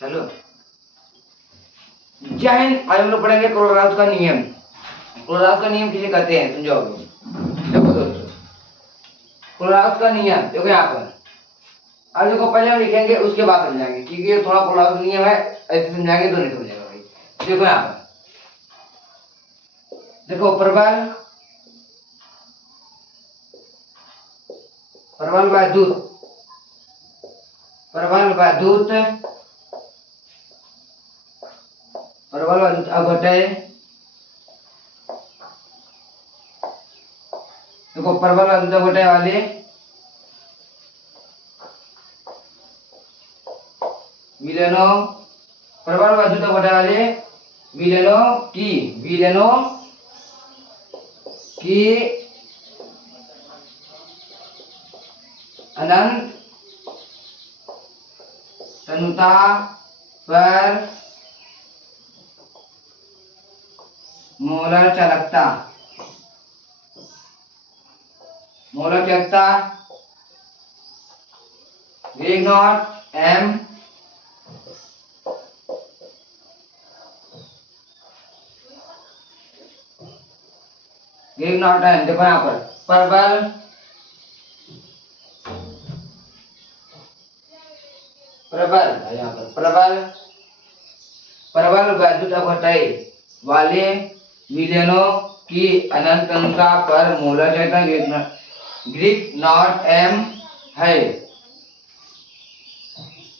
चलो जय हिंद। आज हम लोग पढ़ेंगे क्लोराउस का नियम। क्लोराउस का नियम किसे कहते हैं समझो आप लोग। देखो दोस्तों, क्लोराउस का नियम देखो यहाँ पर। अब देखो पहले हम लिखेंगे उसके बाद समझाएंगे, क्योंकि ये थोड़ा क्लोराउस का नियम है, ऐसे समझाएंगे तो नहीं समझेगा भाई। देखो यहाँ पर देखो प्रबल प्रबल वैद्युत, प्रबल वैद्युत, प्रबल वैद्युत अपव्यय। देखो प्रबल वैद्युत अपव्यय वाले विलयनों, प्रबल वैद्युत अपव्यय वाले विलयनों की अनंत तनुता पर मोलर चालकता ग्रेग नॉट एम देखो यहाँ पर प्रबल यहाँ पर प्रबल वैद्युत अपव्यय वाले विलयनों की अनंत तनुता पर मोलर चालकता ग्रीक नॉट एम है।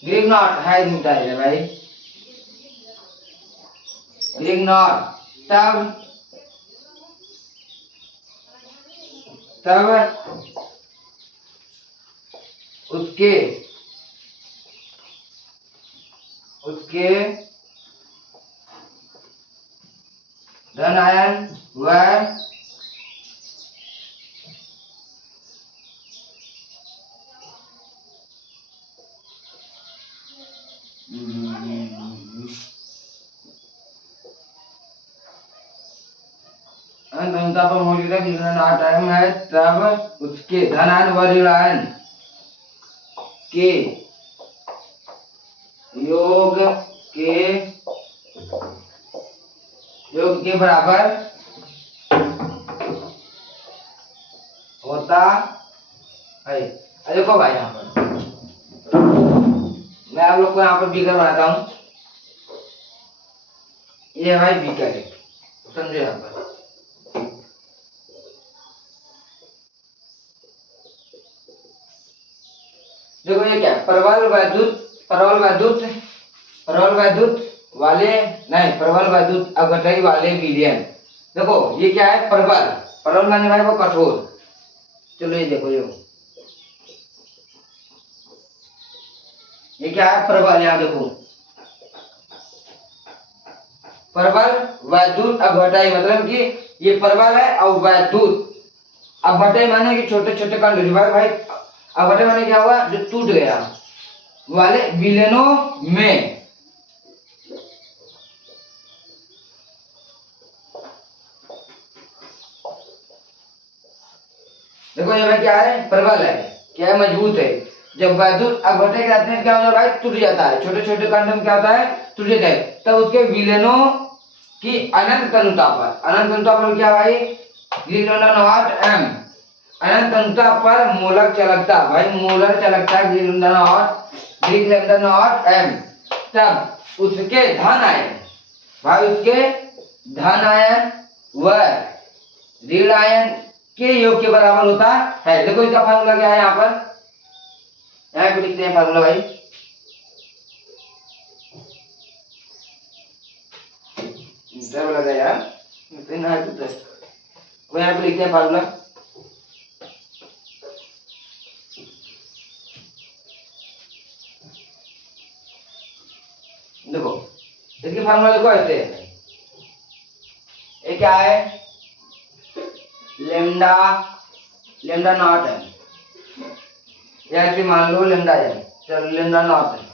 ग्रीक नॉट है मिलता है भाई, ग्रीक नॉट। तब उसके धन आयन व अनंतता पर मौजूद आयन है, तब उसके धन आयन व ऋण आयन के योग के बराबर होता है। देखो भाई यहाँ पर मैं आप लोग को यहाँ पर बीकर बनाता हूँ। ये भाई बीकर है, समझो यहाँ पर। देखो ये क्या है, प्रबल वैद्युत अपव्यय वाले विलयन। देखो ये क्या है, प्रबल माने भाई वो कठोर। चलो ये देखो ये क्या है, प्रबल। यहाँ देखो प्रबल वैद्युत अपव्यय मतलब कि ये प्रबल है और वैद्युत अपव्यय माने कि छोटे छोटे कण भाई। अपव्यय माने क्या हुआ, जो टूट गया वाले विलयनों में। देखो ये भाई क्या है, प्रबल है, क्या है, मजबूत है। जब वैद्युत अपव्यय कराते हैं क्या होता है भाई, टूट जाता है। छोटे छोटे कण में क्या होता है, टूट जाता है। तब उसके विलयनों की अनंत तनुता पर क्या भाई, नॉट एम, अनंत तनुता पर मोलर चालकता भाई, मोलर चालकता ग्रीक लैम्डा नॉट एम। तब उसके धन आयन भाई, उसके धन आयन व ऋण आयन के योग के बराबर होता है। देखो इसका फार्मूला क्या है, यहाँ पे लिखते हैं फार्मूला भाई। लगा यार, यहाँ पे लिखते हैं फार्मूला। देखो इसकी फार्मूला देखो ऐसे है, ये क्या है, लेमडा नॉट है, या ऐसे मान लो लेमडा है। चलो लेमडा नॉट है,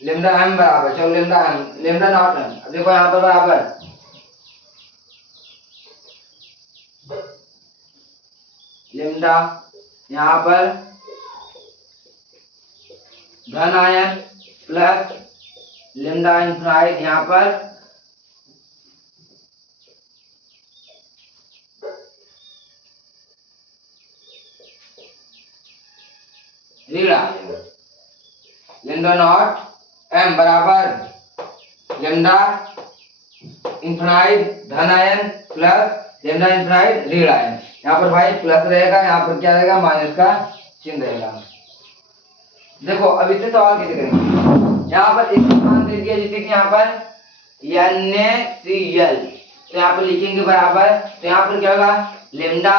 लेमडा एम बराबर, चलो लेमडा नॉट है। देखो यहाँ पर बराबर लेमडा, यहाँ पर धन आयन प्लस लेमडा इनफाइनाइट यहाँ पर ऋण आयन लेमडा नॉट एम बराबर लेमडा इनफाइनाइट धन आयन प्लस लेमडा इनफाइनाइट ऋण आयन। यहाँ पर भाई प्लस रहेगा, यहाँ पर क्या रहेगा माइनस का चिन्ह रहेगा। देखो अब इससे सवाल कैसे करेंगे। यहाँ पर एक मान दे दिया जैसे कि यहाँ पर NaCl, तो यहाँ पर लिखेंगे बराबर, तो यहाँ पर क्या होगा लेमडा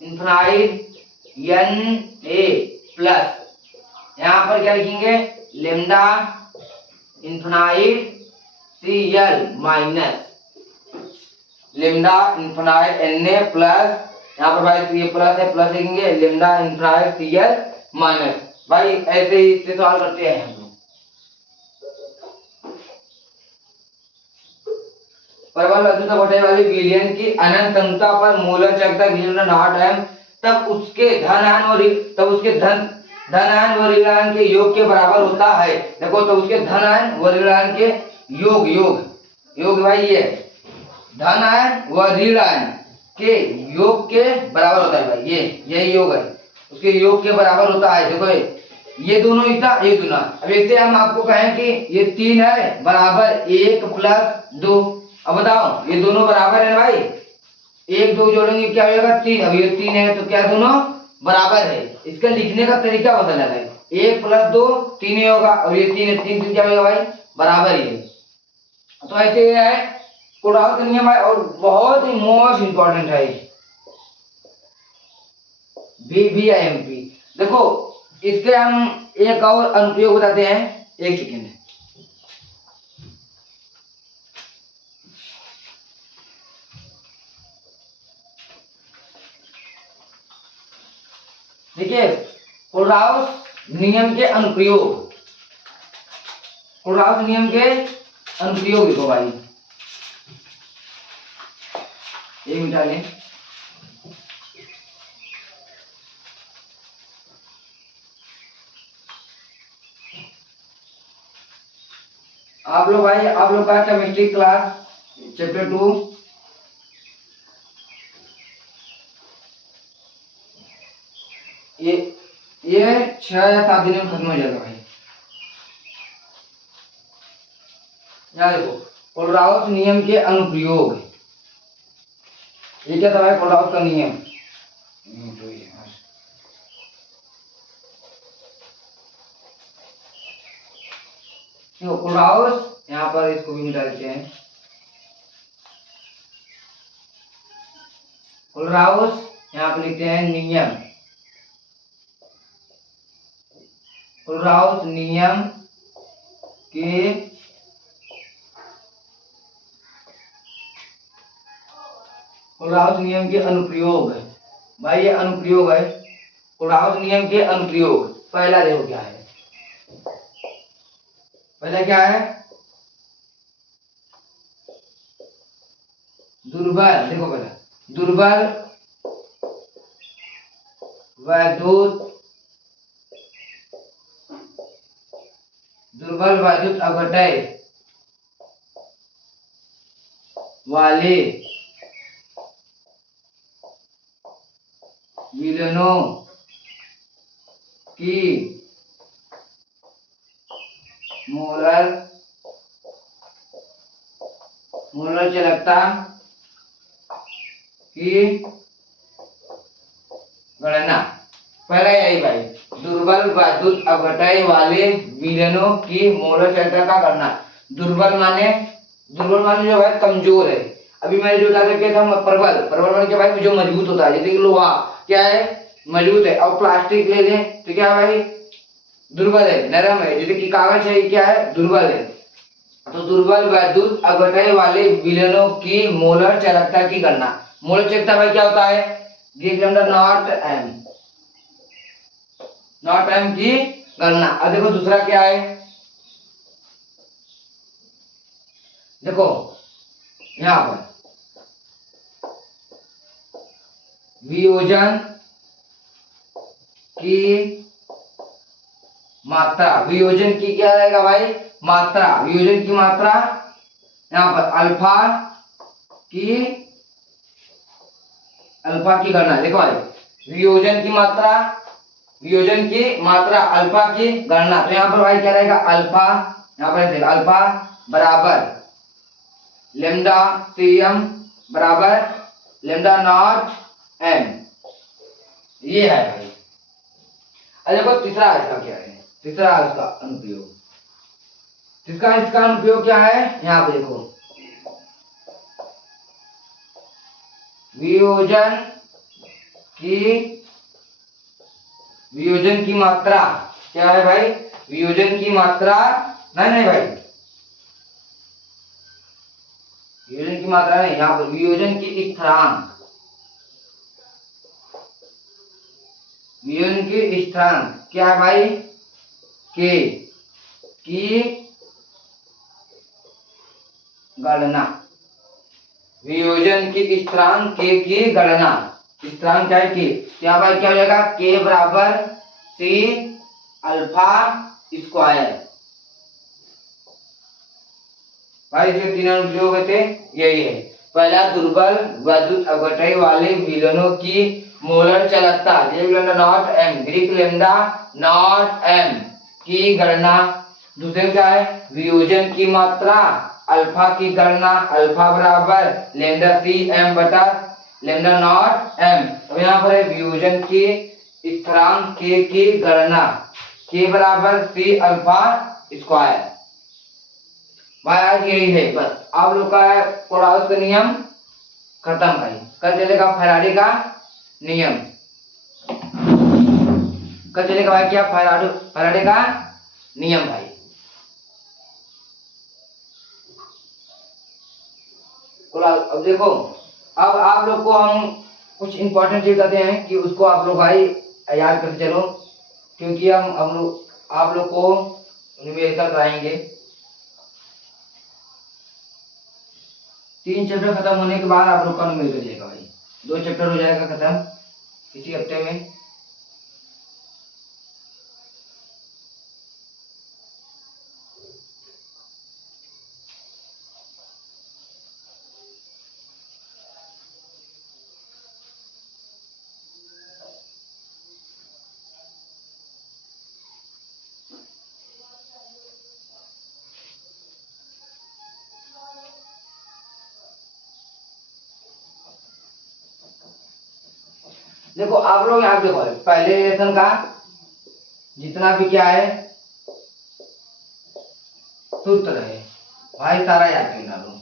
इनफाइनाइट Na प्लस यहाँ पर क्या लिखेंगे lambda infinite Cl minus lambda infinite Na plus यहाँ पर भाई ये प्लस है, प्लस लिखेंगे लेमडा इनफाइनाइट Cl माइनस। भाई ऐसे ही इससे सवाल करते हैं हम लोग। परवल वस्तु घटाई वाली विलयन की अनंत क्षमता पर मोलर चालकता नॉट एम, तब उसके धन आयन व ऋण आयन के योग के बराबर होता है। देखो तो उसके धन आयन व ऋण आयन के योग भाई ये धन आयन व ऋण आयन के योग के बराबर होता है भाई, ये यही योग है, उसके योग के बराबर होता है। देखो ये दोनों इतना ये दोनों, अब ऐसे हम आपको कहें कि ये 3 है बराबर 1 प्लस 2, अब बताओ ये दोनों बराबर है भाई, 1 2 जोड़ेंगे क्या होगा 3, अब ये 3 है तो क्या दोनों बराबर है। इसका लिखने का तरीका बदल है, 1 प्लस 2 3 ही होगा, और ये 3 है 3 3 क्या होगा भाई बराबर ही है। तो ऐसे ये है कोडाउट का नियम है, और बहुत ही मोस्ट इंपॉर्टेंट है VVIMP। देखो इसके हम एक और अनुप्रयोग बताते हैं, एक सेकेंड। देखिए कोडाउस नियम के अनुप्रयोग, कोडाउस नियम के अनुप्रयोग देखो भाई, एक मिटा लें। आप लोग का केमिस्ट्री क्लास चैप्टर 2 ये 6 या 7 दिन में खत्म हो जाएगा भाई। यहाँ देखो कोलराउस नियम के अनुप्रयोग, ये क्या था भाई कोलराउस का नियम। देखो कोलराउस, यहाँ पर इसको भी मिटा देते हैं। कोलराउस यहाँ पर लिखते हैं नियम, कोलराउस नियम के कोलराउस नियम के अनुप्रयोग है भाई, ये अनुप्रयोग है कोलराउस नियम के अनुप्रयोग। पहला देखो क्या है, पहला क्या है दुर्बल, देखो पहला दुर्बल वैद्युत अपव्यय वाले विलयनों की मोलर चालकता की गणना। पहला यही भाई दुर्बल वैद्युत अपव्यय वाले विलयनों की मोलर चालकता का गणना। दुर्बल माने जो है कमजोर है। अभी मैंने जो बता रखा था प्रबल माने क्या भाई जो मजबूत होता है, जैसे कि लोहा क्या है मजबूत है, और प्लास्टिक ले लें तो क्या भाई दुर्बल है नरम है, जैसे कि कागज है क्या है दुर्बल है। तो दुर्बल वैद्युत अपव्यय वाले विलयनों की मोलर चालकता की गणना। मोलर चालकता भाई क्या होता है नॉट एम की गणना। अब देखो दूसरा क्या है, देखो यहां पर वियोजन की मात्रा, वियोजन की क्या रहेगा भाई, मात्रा, वियोजन की मात्रा, यहाँ पर की अल्फा की गणना, देखो भाई वियोजन की मात्रा, वियोजन की मात्रा अल्फा की गणना, तो यहाँ पर भाई क्या रहेगा अल्फा, यहाँ पर देखो अल्फा बराबर लेमडा सीएम बराबर लेमडा नॉट एम, ये है भाई। अब देखो तीसरा इसका क्या है, तीसरा इसका अनुप्रयोग, इसका अनुप्रयोग क्या है, यहाँ पे देखो वियोजन की मात्रा, क्या है भाई, वियोजन की मात्रा, नहीं भाई वियोजन की मात्रा नहीं, यहाँ पर वियोजन की स्थिरांक, वियोजन की स्थिरांक क्या है भाई, के की गणना, वियोजन की स्थिरांक के की गणना, स्थिरांक क्या है के, क्या भाई क्या हो जाएगा के बराबर सी अल्फा स्क्वायर, भाई इसके तीन अनुप्रयोग थे, यही है। पहला, दुर्बल वैद्युत अपघटन वाले विलयनों की मोलर चालकता naught M, Greek lambda naught M की गणना। दूसरे क्या है, वियोजन की मात्रा अल्फा की गणना, अल्फा बराबर लेमडा सी एम बटा लेमडा नॉट एम। अब यहाँ पर है वियोजन की स्थिरांक के की गणना, के बराबर सी अल्फा स्क्वायर। भाई आज यही है बस, आप लोग का है कोराउस का नियम खत्म भाई, कल चलेगा फैराडे का नियम, कल चलेगा भाई क्या फैराडे का नियम भाई। अब देखो, अब आप लोग को हम कुछ इंपॉर्टेंट चीज कहते हैं कि उसको आप लोग भाई याद करते चलो, क्योंकि हम लोग आप लोग को न्यूमेरिकल कराएंगे। 3 चैप्टर खत्म होने के बाद आप लोग का न्यूमेरिकल जाएगा भाई, 2 चैप्टर हो जाएगा खत्म इसी हफ्ते में। देखो आप लोग यहाँ देखो पहले लेसन का जितना भी क्या है सूत्र है भाई सारा याद करना लो।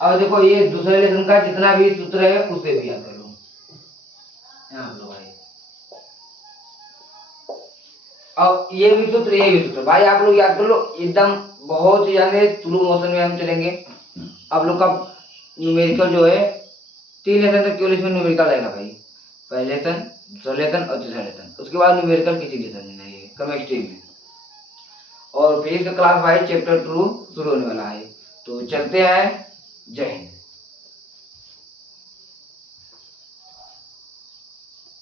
अब देखो ये दूसरे लेसन का जितना भी सूत्र है उसे भी याद कर लो यहाँ लो भाई। अब ये भी सूत्र ये भी सूत्र भाई आप लोग याद कर लो एकदम, बहुत ज्यादा स्लो मोशन में हम चलेंगे। आप लोग का न्यूमेरिकल जो है 3 लेसन तक केवल इसमें न्यूमेरिकल आएगा भाई, पहले लेसन, दूसरा लेसन और तीसरा लेसन, उसके बाद न्यूमेरिकल किसी लेसन में नहीं है केमिस्ट्री में। और फिजिक्स का क्लास भाई चैप्टर 2 शुरू होने वाला है, तो चलते हैं, जय हिंद।